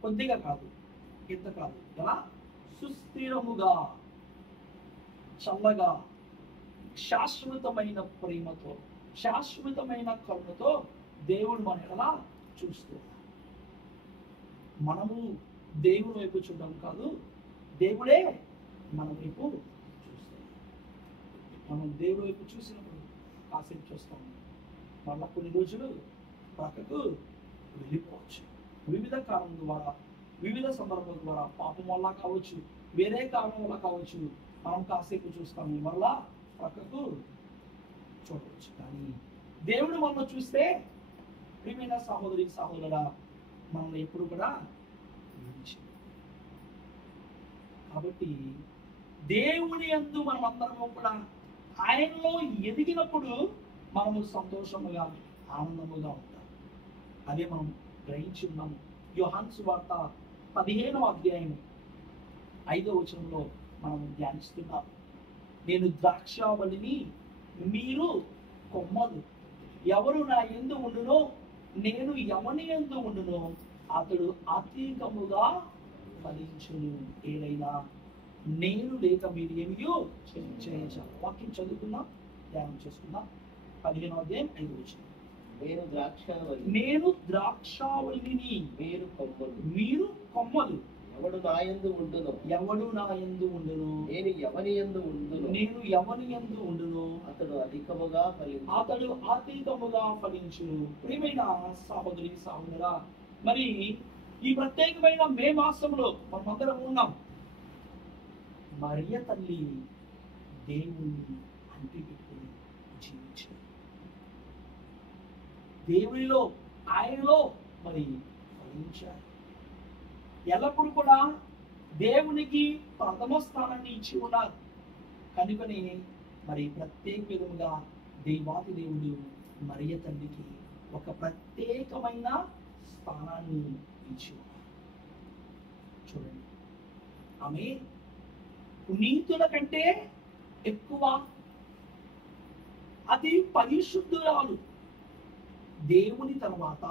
కొద్దిగా కాదు, ఎంత కాదు, ఎలా సుస్థిరముగా చల్లగా శాశ్వతమైన ప్రేమతో శాశ్వతమైన కరుణతో దేవుడు మన ఎలా చూస్తూ మనము దేవుని వైపు చూడడం కాదు, దేవుడే మన వైపు చూస్తాం. మనం దేవుడి వైపు చూసినప్పుడు కాసేపు చూస్తాం, మళ్ళా కొన్ని రోజులు పక్కకు వెళ్ళిపోవచ్చు. వివిధ కారణం ద్వారా వివిధ సందర్భాల ద్వారా పాపం వల్ల కావచ్చు, వేరే కారణం వల్ల కావచ్చు, మనం కాసేపు చూస్తాము, మళ్ళా పక్కకు చూడవచ్చు. కానీ దేవుడు మనల్ని చూస్తే ప్రియమైన సహోదరి సహోదరా మనల్ని ఎప్పుడు కూడా కాబట్టి దేవుని యందు మనం అందరము కూడా ఆయనలో ఎదిగినప్పుడు మనము సంతోషముగా ఆనందముగా ఉంటాం. అదే మనం గ్రహించి ఉన్నాము. యోహాను సువార్త 15వ అధ్యాయం 5వ వచనంలో మనం ధ్యానిస్తున్నాం. నేను ద్రాక్షావళిని, మీరు కొమ్మలు, ఎవరు నా యందు ఉండునో నేను ఎవని యందు ఉండునో అతడు అధికముగా ఫలించును. ఏదైనా నేను లేక మీరు ఏమియో చేయించాలి. వాక్యం చదువుకుందాం, ధ్యానం చేసుకుందాం. 15వ అధ్యాయం 5వ వచనం. నేను ద్రాక్షావళిని, మీరు కొమ్మలు, ఎవడు నా యందు ఉండునో నేను ఎవని యందు ఉండునో అతడు అధికముగా ఫలించును. ప్రియమైన సహోదరి సహోదరా, మరి ఈ ప్రత్యేకమైన మే మాసంలో మనమందరం ఉన్నాం. మరియ తల్లి దేవుని అంటి పెట్టుకుని జీవించారు. దేవునిలో ఆయనలో మరి ఫలించారు. ఎల్లప్పుడు కూడా దేవునికి ప్రథమ స్థానాన్ని ఇచ్చి ఉన్నారు. కనుకనే మరి ప్రత్యేక విధముగా దేవాది దేవుడు మరియ తల్లికి ఒక ప్రత్యేకమైన స్థానాన్ని ఇచ్చి ఉన్నారు. చూడండి, ఆమె పునీతుల కంటే ఎక్కువ అతి పరిశుద్ధురాలు. దేవుని తర్వాత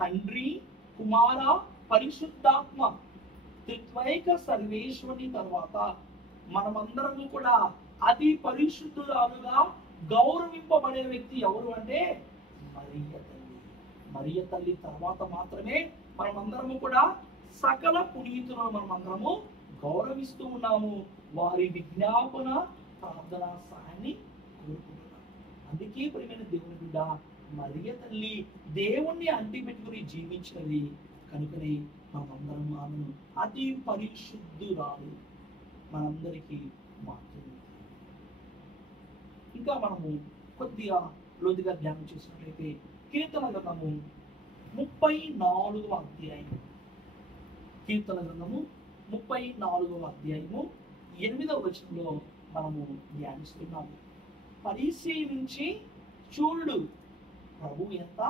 తండ్రి, కుమార, పరిశుద్ధాత్మ త్రిత్వైక సర్వేశ్వరుని తర్వాత మనమందరము కూడా అతి పరిశుద్ధురాలుగా గౌరవింపబడే వ్యక్తి ఎవరు అంటే మరియ తల్లి. మరియ తల్లి తర్వాత మాత్రమే మనమందరము కూడా సకల పునీతులను మనమందరము గౌరవిస్తూ ఉన్నాము. వారి విజ్ఞాపన ప్రార్థన సహాయాన్ని కోరుకుంటున్నాం. అందుకే ప్రియమైన దేవుని బిడ్డ, మరియ తల్లి దేవుణ్ణి అంటి పెట్టుకుని జీవించినది కనుకనే మనమందరం ఆమెను అతి పరిశుద్ధురాలు మనందరికీ మాత్రమే. ఇంకా మనము కొద్దిగా లోతుగా ధ్యానం చేసినట్లయితే కీర్తన గ్రంథము 34వ అధ్యాయం, కీర్తన గ్రంథము 34వ అధ్యాయము 8వ వచనంలో మనము ధ్యానిస్తున్నాము. పరిశీలించి చూడు ప్రభు ఎంత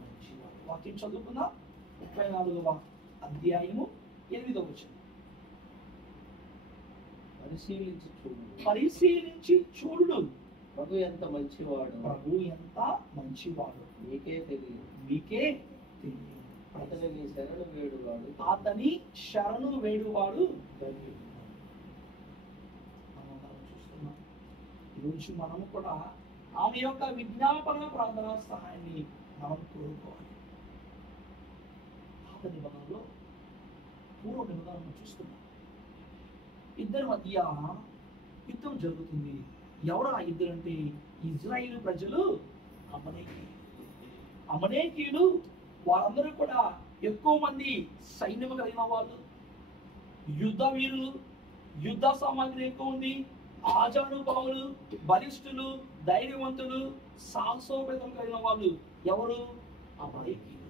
మంచివాడు. వాక్యం చదువుకుందాం. 34వ అధ్యాయము 8వ వచనం. పరిశీలించి చూడు ప్రభు ఎంత మంచివాడు, ప్రభు ఎంత మంచివాడు నీకే తెలియదు. మీకే తెలియదు. అతనిని శరణు వేడువాడు అతని శరణు వేడువాడు ధన్యుడు. మనం చూస్తున్నాం. ఈరోజు మనము కూడా ఆమె యొక్క విజ్ఞాపన ప్రార్థన సహాయాన్ని మనం కోరుకోవాలి. పాత నిబంధనలో పూర్వ నిబంధనను చూస్తున్నాం. ఇద్దరి మధ్య యుద్ధం జరుగుతుంది. ఎవరు ఆ ఇద్దరు అంటే ఇజ్రాయిలు ప్రజలు, అమలేకీయులు. వారందరూ కూడా ఎక్కువ మంది సైన్యము కలిగిన వాళ్ళు, యుద్ధ వీరులు, యుద్ధ సామాగ్రి ఎక్కువ ఉంది, ఆజానుభావులు, బలిష్ఠులు, ధైర్యవంతులు, సాహసోపేతం కలిగిన వాళ్ళు. ఎవరు? అమలేకీయులు.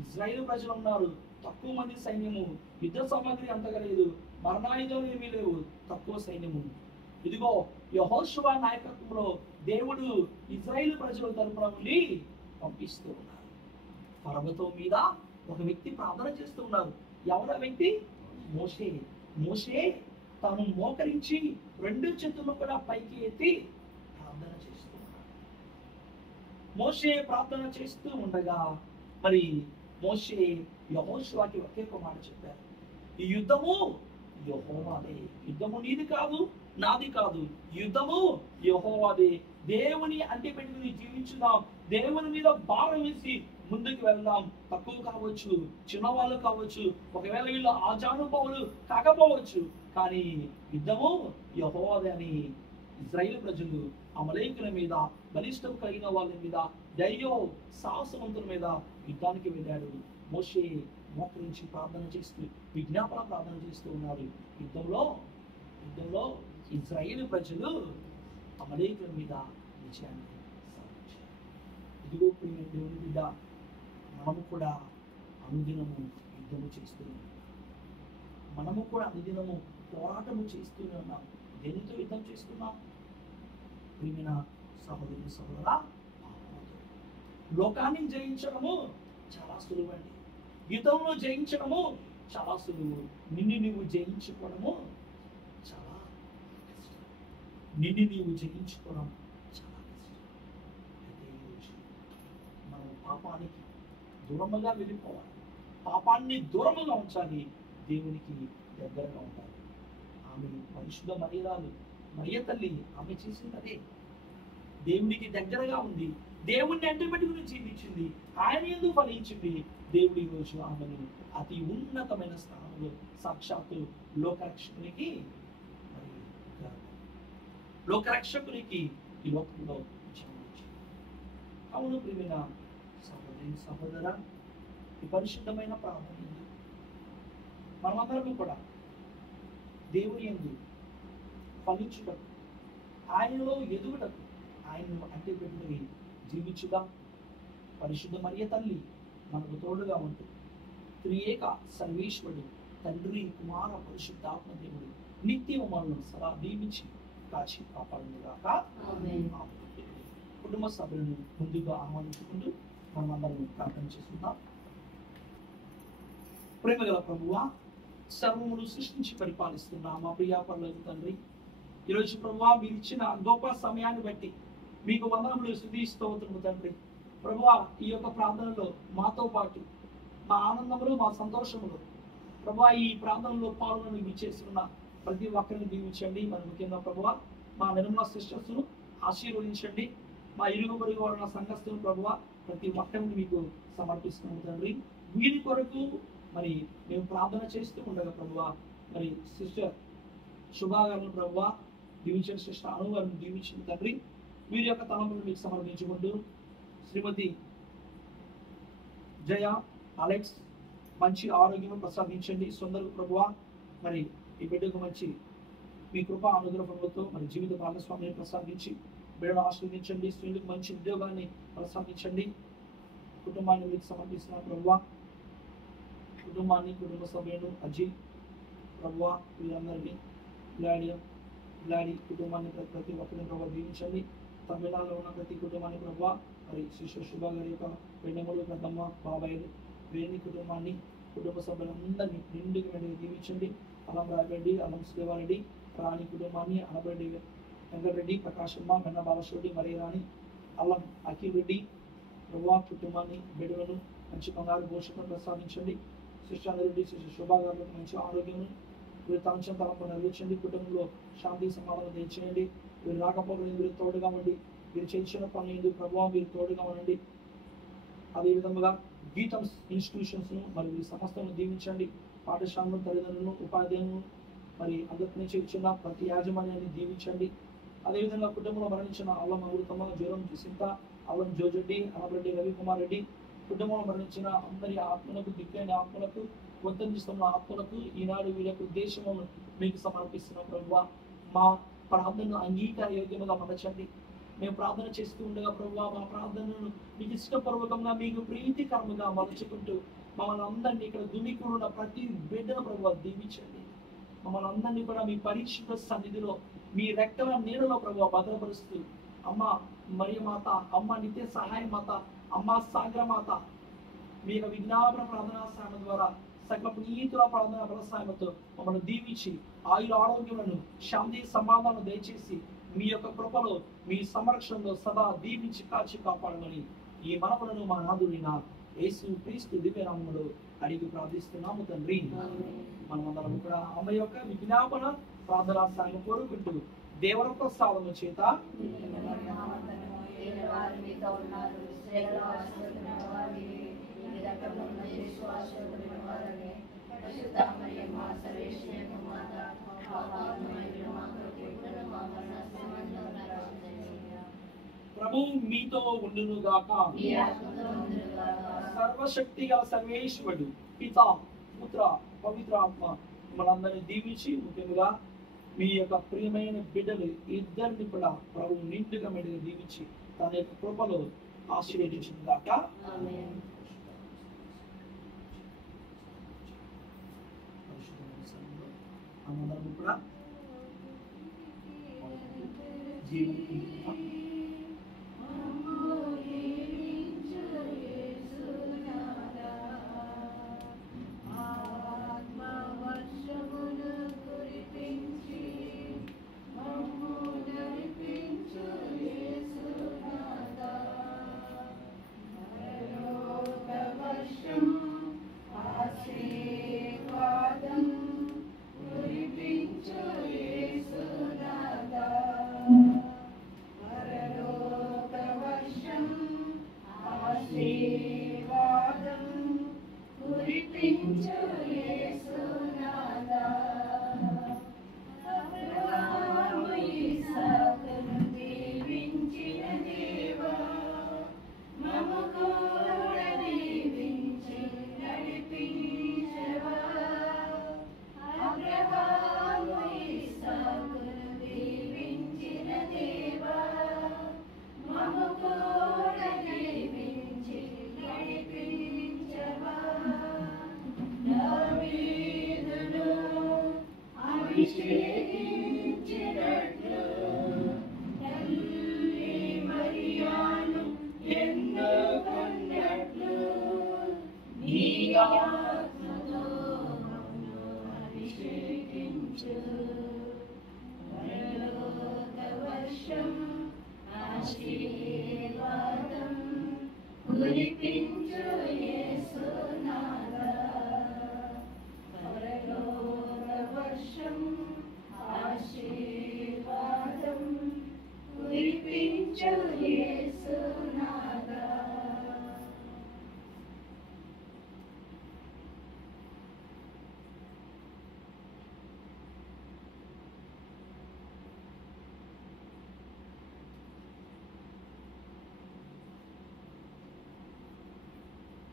ఇజ్రాయిల్ ప్రజలు ఉన్నారు, తక్కువ మంది సైన్యము, యుద్ధ సామాగ్రి అంతగా లేదు, మరణాయుధాలు ఏమీ లేవు, తక్కువ సైన్యము. ఇదిగో యెహోషువ నాయకత్వంలో దేవుడు ఇజ్రాయిల్ ప్రజల తరపున నుండి పంపిస్తూ ఉన్నారు. పర్వతం మీద ఒక వ్యక్తి ప్రార్థన చేస్తూ ఉన్నారు. ఎవరు ఆ వ్యక్తి? మోషే. మోషే తాను మోకరించి 2 చేతులను కూడా పైకి ఎత్తి ప్రార్థన చేస్తూ ఉన్నాడు. మోషే ప్రార్థన చేస్తూ ఉండగా మరి మోషే యెహోషువకి ఒకే ఒక మాట చెప్పారు. ఈ యుద్ధము యెహోవాదే, యుద్ధము నీది కాదు, నాది కాదు, యుద్ధము యెహోవాదే. దేవుని అంటి పెట్టుకుని జీవించుదాం, దేవుని మీద భారం వేసి ముందుకు వెళ్దాం. తక్కువ కావచ్చు, చిన్నవాళ్ళు కావచ్చు, ఒకవేళ వీళ్ళు ఆజానుభావులు కాకపోవచ్చు, కానీ యుద్ధము యెహోవాదే అని ఇజ్రాయిల్ ప్రజలు అమలేకుల మీద, బలిష్టం కలిగిన వాళ్ళ మీద, ధైర్యం సాహసవంతుల మీద యుద్ధానికి వెళ్ళాడు. మోషే మోకరించి ప్రార్థన చేస్తూ విజ్ఞాపన ప్రార్థన చేస్తూ ఉన్నారు. యుద్ధంలో ఇజ్రాయేలు ప్రజలు అమలేకుల మీద విజయాన్ని సాధించారు. ఇదిగో ప్రియమైన దేవుని బిడ్డ, మనము కూడా అనుదినము యుద్ధము చేస్తున్నాం. మనము కూడా అనుదినము పోరాటము చేస్తూనే ఉన్నాం. దేనితో యుద్ధం చేస్తున్నాం? ప్రియమైన సహోదరి సహోదరా, లోకాన్ని జయించడము చాలా సులువండి. యుద్ధంలో జయించడము చాలా సులువు. నిన్ను నీవు జయించుకోవడము చాలా కష్టం. నిన్ను నీవు జయించుకోవడం చాలా కష్టం. అయితే ఈరోజు మనం పాపానికి దూరముగా వెళ్ళిపోవాలి, పాపాన్ని దూరముగా ఉంచాలి, దేవునికి దగ్గరగా ఉండాలి. ఆమె పరిశుద్ధ మరియరాలు, మరియ తల్లి, ఆమె చేసింది అదే. దేవునికి దగ్గరగా ఉంది, దేవుణ్ణి అంటి పెట్టుకుని జీవించింది, ఆయన ఎందుకు ఫలించింది. దేవుడి రోజు ఆమెను అతి ఉన్నతమైన స్థానంలో సాక్షాత్తు లోకరక్షకునికి ఈ లోకంలో జన్మించింది. అవును ప్రియమైన సహోదరి సహోదర, ఈ పరిశుద్ధమైన ప్రార్థన మనమందరం కూడా దేవుని యందు ఫలించుటకు, ఆయనలో ఎదుగుటకు, ఆయనను అంటి పెట్టుకుని జీవించుగా పరిశుద్ధ మరియ తల్లి మనకు తోడుగా ఉంటుంది. త్రియేక సర్వేశ్వరుడు, తండ్రి, కుమార, పరిశుద్ధాత్మ దేవుడు నిత్యం మనల్ని సదా దీవించి కాచి కాపాడుగాక. కుటుంబ సభ్యులను ముందుగా ఆహ్వానించుకుంటూ మనమందరం ప్రార్థన చేసుకుందాం. ప్రేమగల ప్రభువా, సర్వమును సృష్టించి పరిపాలిస్తున్నా మా ప్రియా పరలోక తండ్రి, ఈరోజు ప్రభువా మీరు ఇచ్చిన గొప్ప సమయాన్ని బట్టి మీకు వందనములు, స్తుతి, స్తోత్రము తండ్రి. ప్రభువా, ఈ యొక్క ప్రార్థనలో మాతో పాటు మా ఆనందములు, మా సంతోషములు ప్రభువా ఈ ప్రార్థనలో పాల్గొని విచ్చేస్తున్న ప్రతి ఒక్కరిని దీవించండి. మరి ముఖ్యంగా ప్రభువా మా నిర్మల సిస్టర్స్ను ఆశీర్వదించండి. మా ఇరుగు పొరుగు వాళ్ళ సంఘస్థులను ప్రభువా ప్రతి ఒక్కరిని మీకు సమర్పిస్తున్నాము తండ్రి. వీరి కొరకు మరి మేము ప్రార్థన చేస్తూ ఉండగా ప్రభువా మరి సిస్టర్ శుభాగారులను ప్రభువా దీవించండి, సిస్టర్ అను గారిని దీవించండి తండ్రి. వీరి యొక్క తలములను మీకు సమర్పించుకుంటూ శ్రీమతి జయ అలెక్స్ మంచి ఆరోగ్యం ప్రసాదించండి. సుందరు ప్రభువా, మరి ఈ బిడ్డకు మంచి మీ కృప అనుగ్రహంతో మరి జీవిత భాగస్వామిని ప్రసాదించి బిడ్డను ఆశీర్వదించండి. స్త్రీలకు మంచి ఉద్యోగాన్ని ప్రసాదించండి. కుటుంబాన్ని మీకు సమర్పిస్తున్న ప్రభువా, కుటుంబాన్ని, కుటుంబ సభ్యులను అజయ్ ప్రభువా, వీరందరినీ గ్లాడీ కుటుంబాన్ని ప్రతి ఒక్కరిని ప్రభావ దీవించండి. తమిళనాడులో ఉన్న ప్రతి కుటుంబాన్ని ప్రభావ, మరి శిష్య శుభ గారి యొక్క పెన్నెములు, పెద్దమ్మ, బాబాయిలు, వేణి కుటుంబాన్ని, కుటుంబ సభ్యులందరినీ నిండుగా వెంటనే దీవించండి. అలం రాయరెడ్డి, అలం శ్రీవారెడ్డి, రాణి కుటుంబాన్ని, అనబరెడ్డి వెంకటరెడ్డి, ప్రకాశమ్మ, వెన్న బాలశ్వరెడ్డి, మరియరాణి, అల్లం అఖిల్ రెడ్డి ప్రభువా కుటుంబాన్ని, బిడ్డలను మంచి బంగారు భవిష్యత్తును ప్రసాదించండి. శిష్యారెడ్డి, శిష్య శుభ గారులకు మంచి ఆరోగ్యం వీరు తలంచం తలంపు నెరవేర్చండి. కుటుంబంలో శాంతి సమాధానం తెచ్చేయండి. వీరు రాకపోకలు మీరు తోడుగా ఉండి, వీరు చేసిన పనులు ఎందుకు ప్రభావ మీరు తోడుగా ఉండండి. అదేవిధంగా గీతం ఇన్స్టిట్యూషన్స్ను మరి వీరి సంస్థలను దీవించండి. పాఠశాలను, తల్లిదండ్రులను, ఉపాధ్యాయులను మరి అందరినీ చేర్చిన ప్రతి యాజమాన్యాన్ని దీవించండి. అదేవిధంగా కుటుంబంలో మరణించిన అల్లం అమృతమ్మ, జ్వరం సింత, అల్లం జోజెడ్డి, అనబరెడ్డి రవికుమార్ రెడ్డి, కుటుంబంలో మరణించిన అందరి ఆత్మలకు, దిక్కైన ఆత్మలకు, వర్తిస్తున్న ఆత్మలకు ఈనాడు వీళ్ళకు ఉద్దేశమును మీకు సమర్పిస్తున్న ప్రభువా, మా ప్రార్థనను అంగీకార యోగ్యముగా మలచండి. మేము ప్రార్థన చేస్తూ ఉండగా ప్రభువా, మా ప్రార్థనను మీకు ఇష్టపూర్వకంగా, మీకు ప్రీతికరముగా మలుచుకుంటూ మమ్మల్ని అందరినీ ఇక్కడ దుమికూడిన ప్రతి బిడ్డను ప్రభువా దీవించండి. మమ్మల్ని అందరినీ కూడా మీ పరిశుద్ధ సన్నిధిలో, మీ రెక్కల నీడలో ప్రభువా భద్రపరుస్తూ, అమ్మ మరియమాత, అమ్మ నిత్య సహాయ మాత, అమ్మ సాగరమాత, మీ యొక్క విజ్ఞాపన ప్రార్థనా సాయం ద్వారా, సకల పునీతుల ప్రార్థన బలసాయంతో మమ్మల్ని దీవించి ఆయుర ఆరోగ్యములను, శాంతి సమాధానం దయచేసి మీ యొక్క కృపలో, మీ సంరక్షణలో సదా దీవించి కాచి కాపాడమని ఈ మనములను మా నాథుడైన యేసు క్రీస్తు దివ్యనామములో అడిగి ప్రార్థిస్తున్నాము తండ్రి. మనమందరం కూడా అమ్మ యొక్క విజ్ఞాపన ప్రార్థనా సాయం కోరుకుంటూ దేవర ప్రసాదము చేత ప్రభు మీతో ఉండును గాక. సర్వశక్తి గల సర్వేశ్వరుడు పిత, పుత్ర, పవిత్ర ఆత్మ మనందరినీ దీవించి, ముఖ్యంగా మీ యొక్క ప్రియమైన బిడ్డలు ఇద్దరిని కూడా ప్రభు నిండుగా మెడుగా దీవించి తన యొక్క కృపలో ఆశీర్వదించిన గాక. అందరం కూడా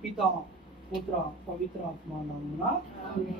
పిత పుత్ర పవిత్ర ఆత్మ నామమున ఆమేన్.